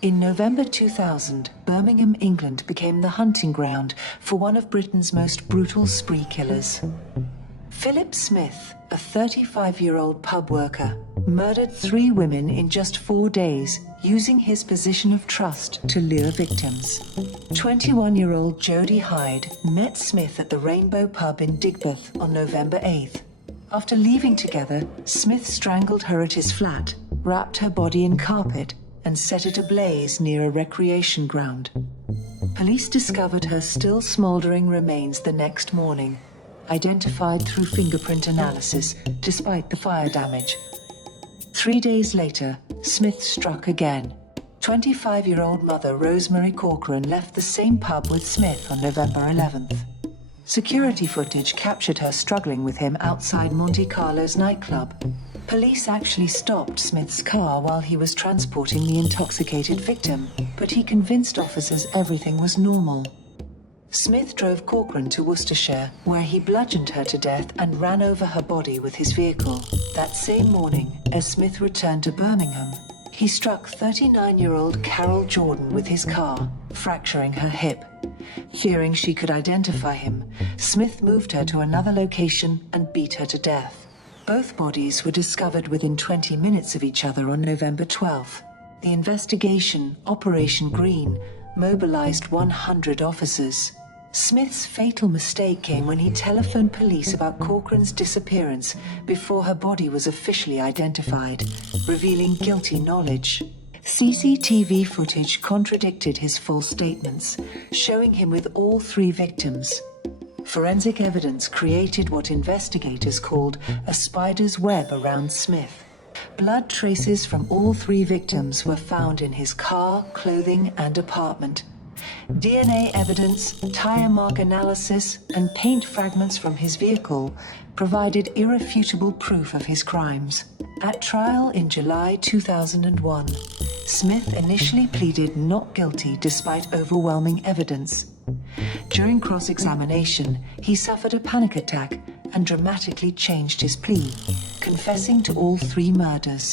In November 2000, Birmingham, England became the hunting ground for one of Britain's most brutal spree killers. Philip Smith, a 35-year-old pub worker, murdered 3 women in just 4 days, using his position of trust to lure victims. 21-year-old Jodie Hyde met Smith at the Rainbow pub in Digbeth on November 8th. After leaving together, Smith strangled her at his flat, wrapped her body in carpet, and set it ablaze near a recreation ground. Police discovered her still smoldering remains the next morning, identified through fingerprint analysis, despite the fire damage. 3 days later, Smith struck again. 25-year-old mother Rosemary Corcoran left the same pub with Smith on November 11th. Security footage captured her struggling with him outside Monte Carlo's nightclub. Police actually stopped Smith's car while he was transporting the intoxicated victim, but he convinced officers everything was normal. Smith drove Corcoran to Worcestershire, where he bludgeoned her to death and ran over her body with his vehicle. That same morning, as Smith returned to Birmingham, he struck 39-year-old Carol Jordan with his car, fracturing her hip. Fearing she could identify him, Smith moved her to another location and beat her to death. Both bodies were discovered within 20 minutes of each other on November 12th. The investigation, Operation Green, mobilized 100 officers. Smith's fatal mistake came when he telephoned police about Corcoran's disappearance before her body was officially identified, revealing guilty knowledge. CCTV footage contradicted his false statements, showing him with all 3 victims. Forensic evidence created what investigators called a spider's web around Smith. Blood traces from all 3 victims were found in his car, clothing, and apartment. DNA evidence, tire mark analysis, and paint fragments from his vehicle provided irrefutable proof of his crimes. At trial in July 2001, Smith initially pleaded not guilty despite overwhelming evidence. During cross-examination, he suffered a panic attack and dramatically changed his plea, confessing to all 3 murders.